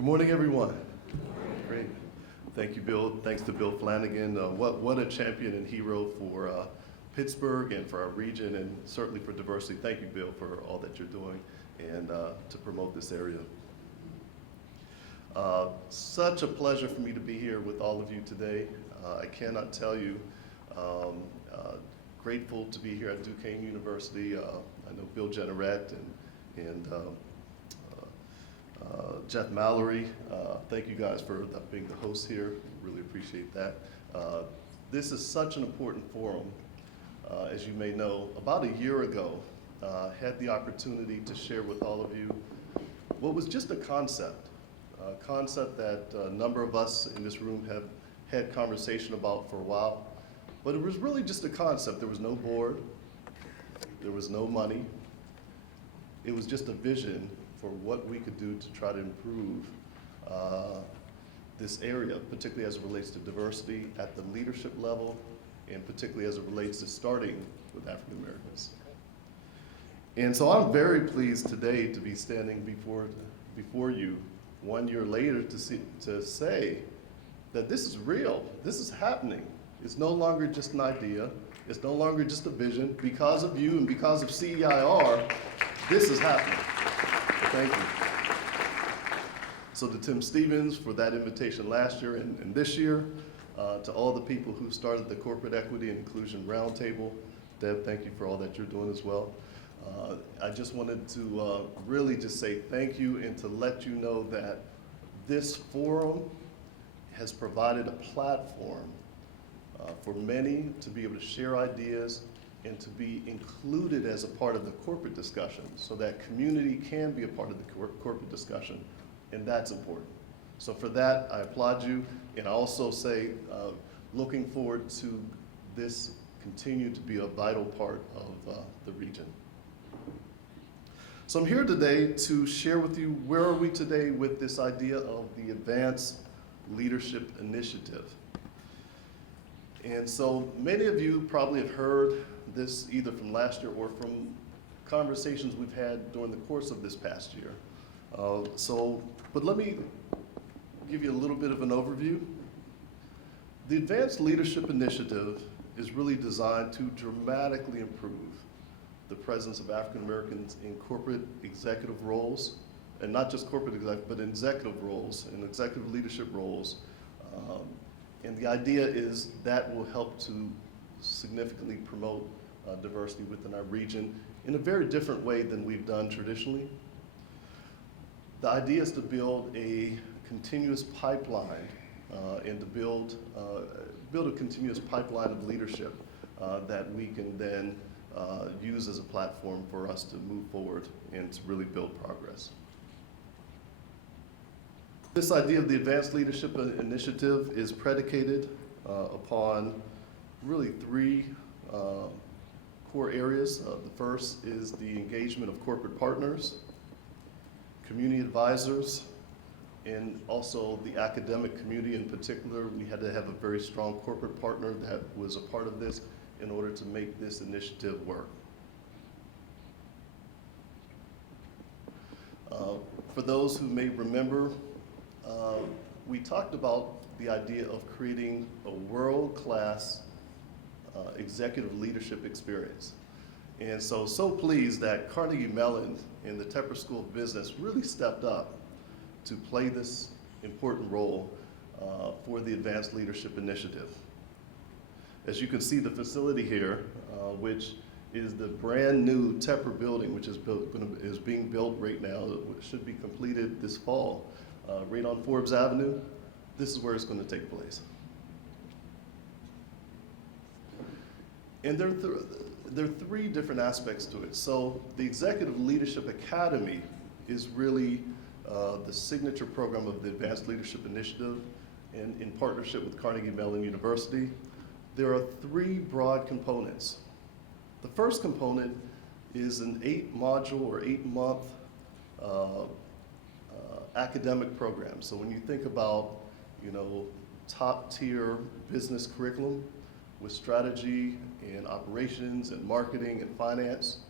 Good morning, everyone. Great. Thank you, Bill. Thanks to Bill Flanagan. What a champion and hero for Pittsburgh and for our region, and certainly for diversity. Thank you, Bill, for all that you're doing and to promote this area. Such a pleasure for me to be here with all of you today. I cannot tell you, grateful to be here at Duquesne University. I know Bill Generette and Jeff Mallory. Thank you guys for being the host here. Really appreciate that. This is such an important forum. As you may know, about a year ago, had the opportunity to share with all of you what was just a concept that a number of us in this room have had conversation about for a while. But it was really just a concept. There was no board. There was no money. It was just a vision for what we could do to try to improve this area, particularly as it relates to diversity at the leadership level, and particularly as it relates to starting with African Americans. And so I'm very pleased today to be standing before you 1 year later to say that this is real, this is happening. It's no longer just an idea, it's no longer just a vision. Because of you and because of CEIR, this is happening. Thank you. So to Tim Stevens for that invitation last year and this year, to all the people who started the Corporate Equity and Inclusion Roundtable. Deb, thank you for all that you're doing as well. I just wanted to really just say thank you and to let you know that this forum has provided a platform for many to be able to share ideas and to be included as a part of the corporate discussion so that community can be a part of the corporate discussion, and that's important. So for that, I applaud you, and I also say looking forward to this continue to be a vital part of the region. So I'm here today to share with you where are we today with this idea of the Advanced Leadership Initiative. And so many of you probably have heard this either from last year or from conversations we've had during the course of this past year. But let me give you a little bit of an overview. The Advanced Leadership Initiative is really designed to dramatically improve the presence of African Americans in corporate executive roles, and not just corporate executive, but in executive roles, in executive leadership roles. And the idea is that will help to significantly promote diversity within our region in a very different way than we've done traditionally. The idea is to build a continuous pipeline and to build a continuous pipeline of leadership that we can then use as a platform for us to move forward and to really build progress. This idea of the Advanced Leadership Initiative is predicated upon really three core areas. The first is the engagement of corporate partners, community advisors, and also the academic community in particular. We had to have a very strong corporate partner that was a part of this in order to make this initiative work. For those who may remember, we talked about the idea of creating a world-class executive leadership experience. And so pleased that Carnegie Mellon and the Tepper School of Business really stepped up to play this important role for the Advanced Leadership Initiative. As you can see, the facility here, which is the brand new Tepper building, which is being built right now, should be completed this fall, right on Forbes Avenue. This is where it's going to take place. And there are three different aspects to it. So the Executive Leadership Academy is really the signature program of the Advanced Leadership Initiative, and in partnership with Carnegie Mellon University. There are three broad components. The first component is an 8-module or 8-month academic program. So when you think about, top-tier business curriculum with strategy and operations and marketing and finance,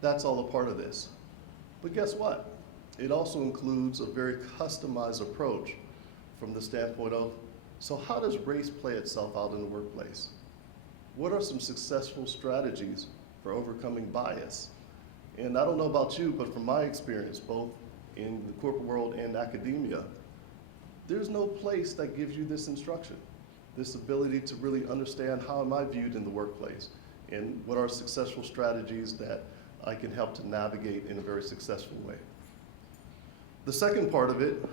that's all a part of this. But guess what? It also includes a very customized approach from the standpoint of, so how does race play itself out in the workplace? What are some successful strategies for overcoming bias? And I don't know about you, but from my experience, both in the corporate world and academia, there's no place that gives you this instruction, this ability to really understand how am I viewed in the workplace, and what are successful strategies that I can help to navigate in a very successful way. The second part of it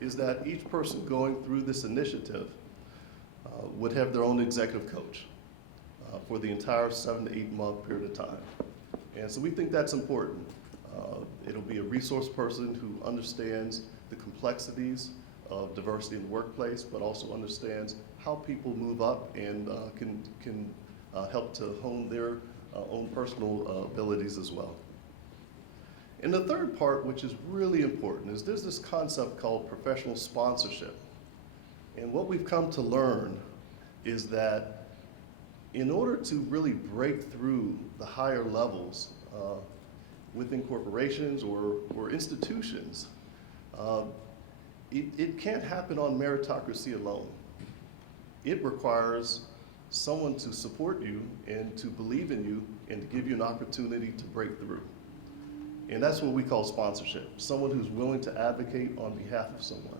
is that each person going through this initiative would have their own executive coach for the entire 7 to 8 month period of time. And so we think that's important. It'll be a resource person who understands the complexities of diversity in the workplace, but also understands how people move up and can help to hone their own personal abilities as well. And the third part, which is really important, is there's this concept called professional sponsorship. And what we've come to learn is that in order to really break through the higher levels within corporations or institutions, it can't happen on meritocracy alone. It requires someone to support you and to believe in you and to give you an opportunity to break through. And that's what we call sponsorship, someone who's willing to advocate on behalf of someone.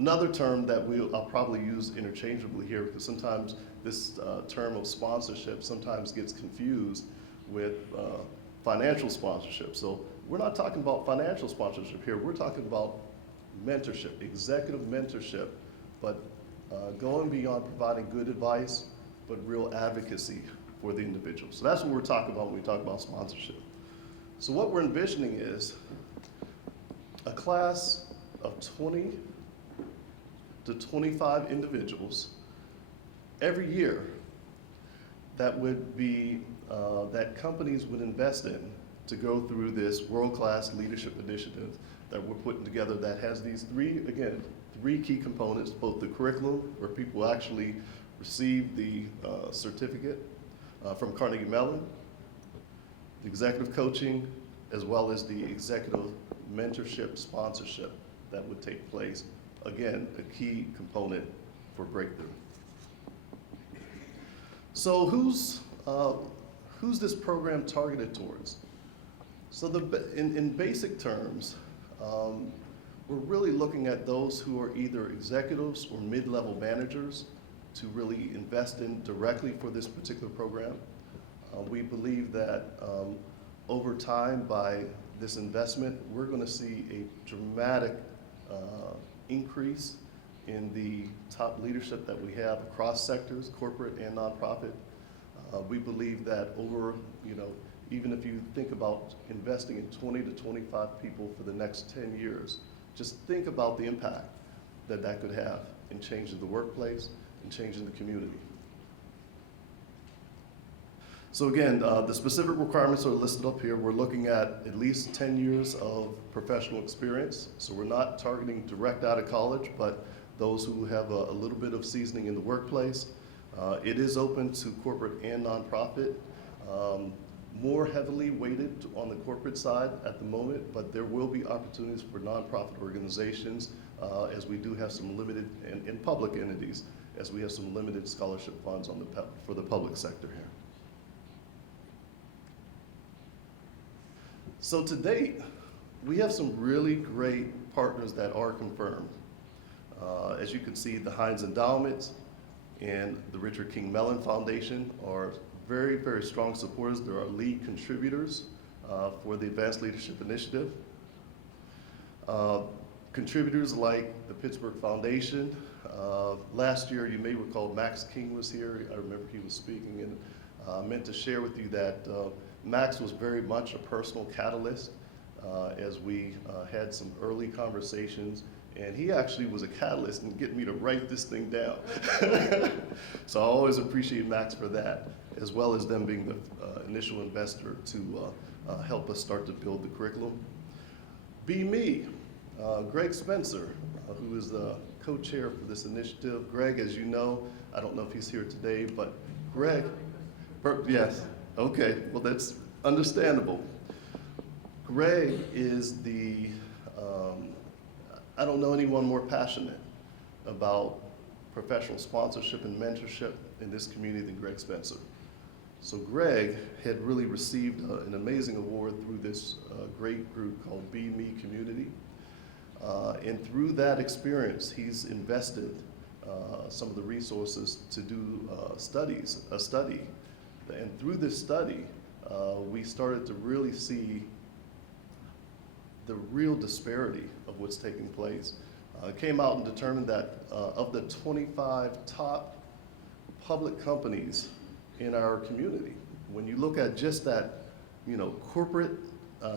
Another term that I'll probably use interchangeably here, because sometimes this term of sponsorship sometimes gets confused with financial sponsorship. So we're not talking about financial sponsorship here, we're talking about mentorship, executive mentorship, but going beyond providing good advice, but real advocacy for the individual. So that's what we're talking about when we talk about sponsorship. So what we're envisioning is a class of 20 to 25 individuals every year that would be, that companies would invest in to go through this world-class leadership initiative that we're putting together that has these three key components, both the curriculum, where people actually receive the certificate from Carnegie Mellon, the executive coaching, as well as the executive mentorship sponsorship that would take place. Again, a key component for breakthrough. So who's this program targeted towards? So in basic terms, we're really looking at those who are either executives or mid-level managers to really invest in directly for this particular program. We believe that over time, by this investment, we're going to see a dramatic increase in the top leadership that we have across sectors, corporate and nonprofit. We believe that over, even if you think about investing in 20 to 25 people for the next 10 years, just think about the impact that that could have in changing the workplace and changing the community. So again, the specific requirements are listed up here. We're looking at least 10 years of professional experience. So we're not targeting direct out of college, but those who have a little bit of seasoning in the workplace. It is open to corporate and nonprofit. More heavily weighted on the corporate side at the moment, but there will be opportunities for nonprofit organizations as we do have some limited, and public entities, as we have some limited scholarship funds for the public sector here. So to date, we have some really great partners that are confirmed. As you can see, the Heinz Endowment and the Richard King Mellon Foundation are very, very strong supporters. They're our lead contributors for the Advanced Leadership Initiative. Contributors like the Pittsburgh Foundation. Last year, you may recall, Max King was here. I remember he was speaking, and I meant to share with you that Max was very much a personal catalyst as we had some early conversations, and he actually was a catalyst in getting me to write this thing down. So I always appreciate Max for that, as well as them being the initial investor to help us start to build the curriculum. Be Me, Greg Spencer, who is the co-chair for this initiative. Greg, as you know, I don't know if he's here today, but Greg, yes, okay, well that's understandable. Greg is the I don't know anyone more passionate about professional sponsorship and mentorship in this community than Greg Spencer. So Greg had really received an amazing award through this great group called Be Me Community. And through that experience, he's invested some of the resources to do a study. And through this study, we started to really see the real disparity of what's taking place. Came out and determined that of the 25 top public companies in our community, when you look at just that, corporate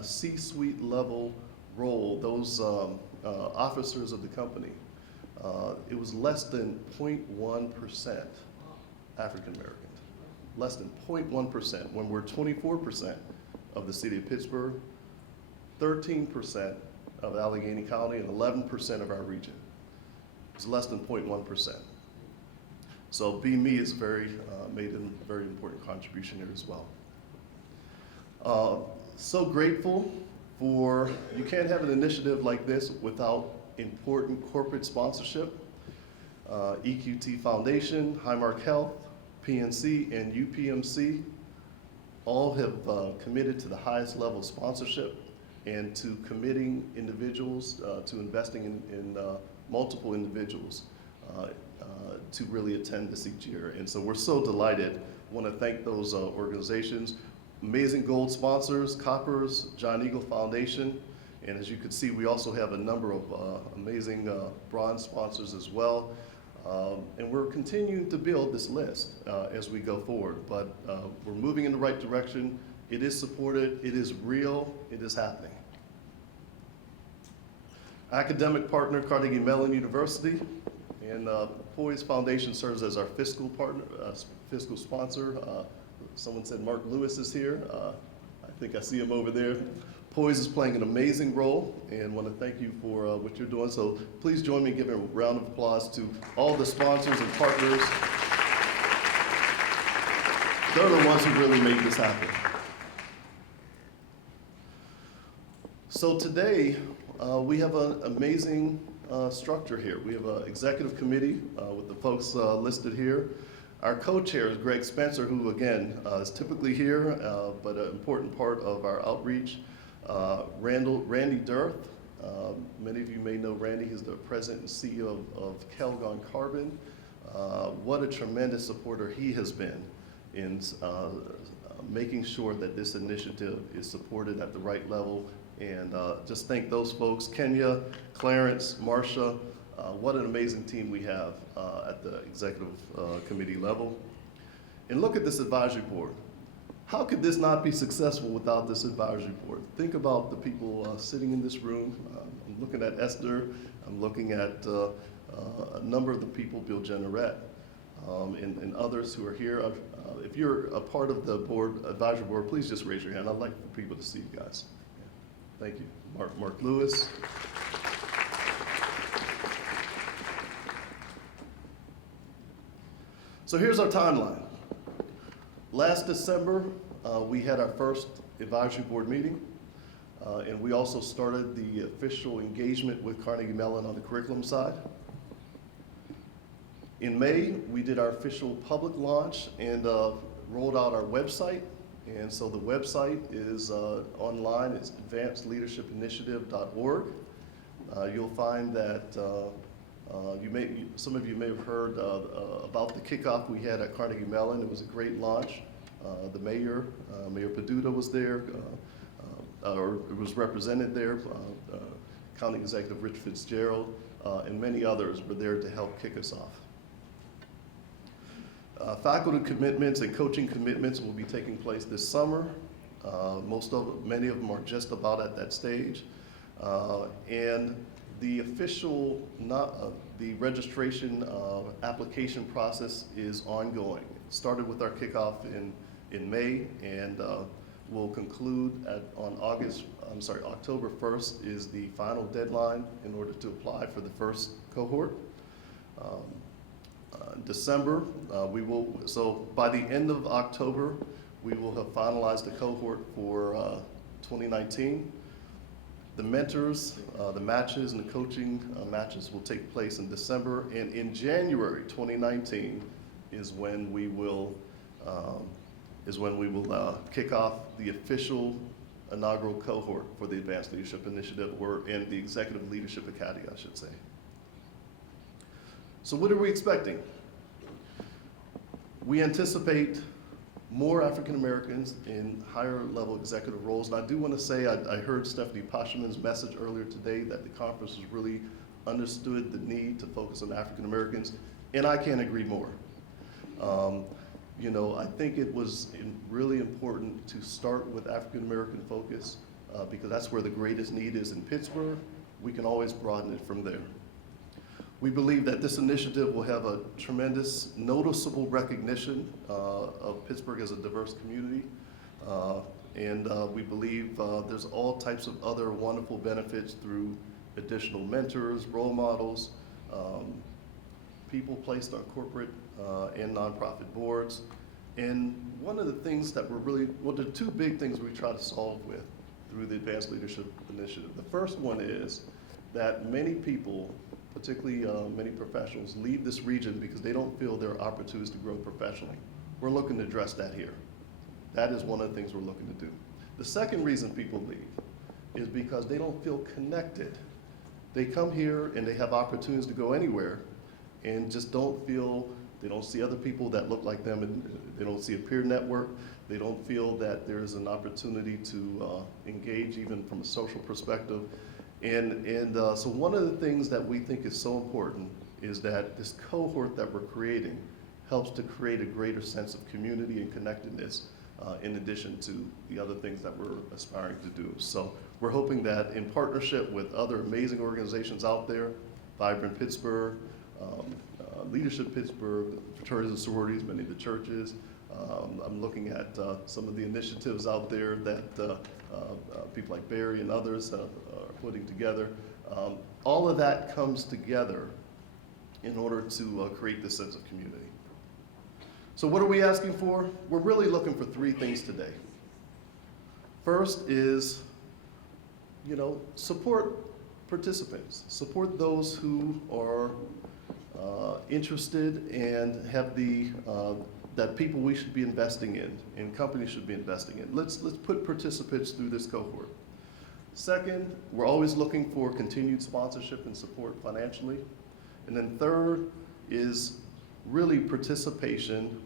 C-suite level role, those officers of the company, it was less than 0.1% African American. Less than 0.1%, when we're 24% of the city of Pittsburgh, 13% of Allegheny County, and 11% of our region. It's less than 0.1%. So Be Me is made a very important contribution here as well. So grateful for, you can't have an initiative like this without important corporate sponsorship. EQT Foundation, Highmark Health, PNC, and UPMC all have committed to the highest level of sponsorship and to committing individuals to investing in multiple individuals to really attend this each year. And so we're so delighted. I want to thank those organizations. Amazing gold sponsors, Coppers, John Eagle Foundation, and as you can see, we also have a number of amazing bronze sponsors as well. And we're continuing to build this list as we go forward, but we're moving in the right direction. It is supported, it is real, it is happening. Academic partner, Carnegie Mellon University, and Poise Foundation serves as our fiscal partner, fiscal sponsor. Someone said Mark Lewis is here. I think I see him over there. Poise is playing an amazing role, and want to thank you for what you're doing. So please join me in giving a round of applause to all the sponsors and partners. They're the ones who really made this happen. So today, we have an amazing structure here. We have an executive committee with the folks listed here. Our co-chair is Greg Spencer, who again is typically here, but an important part of our outreach. Randy Dirth, many of you may know Randy. He's the president and CEO of Calgon Carbon. What a tremendous supporter he has been in making sure that this initiative is supported at the right level. And just thank those folks, Kenya, Clarence, Marcia. What an amazing team we have at the executive committee level. And look at this advisory board. How could this not be successful without this advisory board? Think about the people sitting in this room. I'm looking at Esther. I'm looking at a number of the people, Bill Generette, and others who are here. If you're a part of the advisory board, please just raise your hand. I'd like for people to see you guys. Thank you. Mark Lewis. So here's our timeline. Last December, we had our first advisory board meeting, and we also started the official engagement with Carnegie Mellon on the curriculum side. In May, we did our official public launch and rolled out our website. And so the website is online. It's advancedleadershipinitiative.org. You'll find that some of you may have heard about the kickoff we had at Carnegie Mellon. It was a great launch. The mayor, Mayor Peduto was there, or was represented there. County Executive Rich Fitzgerald, and many others were there to help kick us off. Faculty commitments and coaching commitments will be taking place this summer. Many of them are just about at that stage. And the official, the registration application process is ongoing. It started with our kickoff in May, and will conclude on October 1st is the final deadline in order to apply for the first cohort. December, so by the end of October, we will have finalized the cohort for 2019. The mentors, the matches and the coaching matches will take place in December, and in January 2019 is when we will kick off the official inaugural cohort for the Advanced Leadership Initiative, or in the Executive Leadership Academy, I should say. So what are we expecting? We anticipate more African Americans in higher level executive roles. And I do want to say, I heard Stephanie Poshman's message earlier today that the conference has really understood the need to focus on African Americans, and I can't agree more. You know, I think it was really important to start with African American focus because that's where the greatest need is in Pittsburgh. We can always broaden it from there. We believe that this initiative will have a tremendous, noticeable recognition of Pittsburgh as a diverse community. And we believe there's all types of other wonderful benefits through additional mentors, role models, people placed on corporate and nonprofit boards. And one of the things that we're really, well, there are two big things we try to solve with through the Advanced Leadership Initiative. The first one is that many people, particularly many professionals, leave this region because they don't feel there are opportunities to grow professionally. We're looking to address that here. That is one of the things we're looking to do. The second reason people leave is because they don't feel connected. They come here and they have opportunities to go anywhere and just don't feel, they don't see other people that look like them, and they don't see a peer network. They don't feel that there's an opportunity to engage even from a social perspective. And so one of the things that we think is so important is that this cohort that we're creating helps to create a greater sense of community and connectedness in addition to the other things that we're aspiring to do. So we're hoping that in partnership with other amazing organizations out there, Vibrant Pittsburgh, Leadership Pittsburgh, fraternities and sororities, many of the churches, I'm looking at some of the initiatives out there that people like Barry and others are putting together. All of that comes together in order to create this sense of community. So what are we asking for? We're really looking for three things today. First is, you know, support participants. Support those who are interested and have the that people we should be investing in and companies should be investing in. Let's put participants through this cohort. Second, we're always looking for continued sponsorship and support financially. And then third is really participation.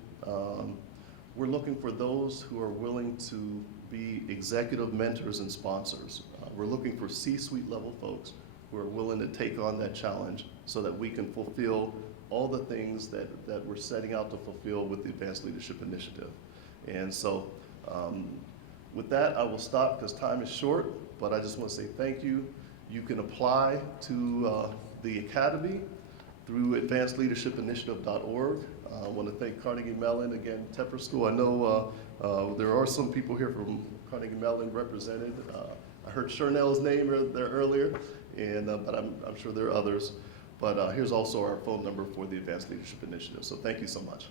We're looking for those who are willing to be executive mentors and sponsors. We're looking for C-suite level folks who are willing to take on that challenge so that we can fulfill all the things that we're setting out to fulfill with the Advanced Leadership Initiative. And so with that, I will stop because time is short, but I just want to say thank you. You can apply to the Academy through advancedleadershipinitiative.org. I want to thank Carnegie Mellon, again, Tepper School. I know there are some people here from Carnegie Mellon represented. I heard Chernell's name there earlier, and but I'm sure there are others. But here's also our phone number for the Advanced Leadership Initiative. So thank you so much.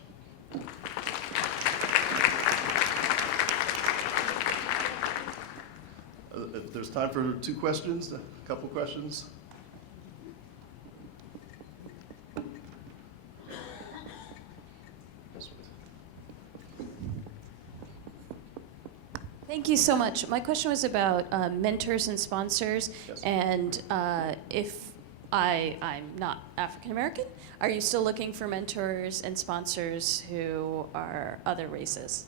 If there's time for two questions, a couple questions. Thank you so much. My question was about mentors and sponsors. Yes. And if I'm not African American, are you still looking for mentors and sponsors who are other races?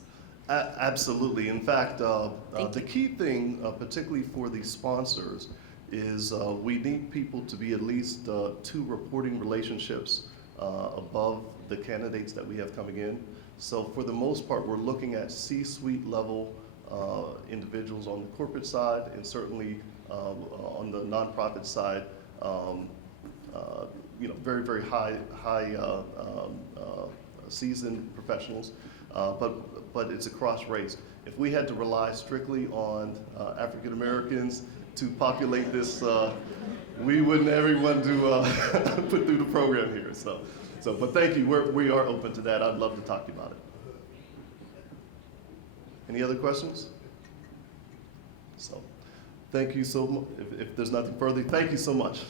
Absolutely. In fact, the key thing, particularly for these sponsors, is we need people to be at least 2 reporting relationships above the candidates that we have coming in. So for the most part, we're looking at C-suite level individuals on the corporate side, and certainly on the nonprofit side, you know, very, very high seasoned professionals, but it's across race. If we had to rely strictly on African Americans to populate this, we wouldn't everyone to put through the program here. So, but thank you. We are open to that. I'd love to talk to you about it. Any other questions? So, Thank you so much. If there's nothing further, thank you so much.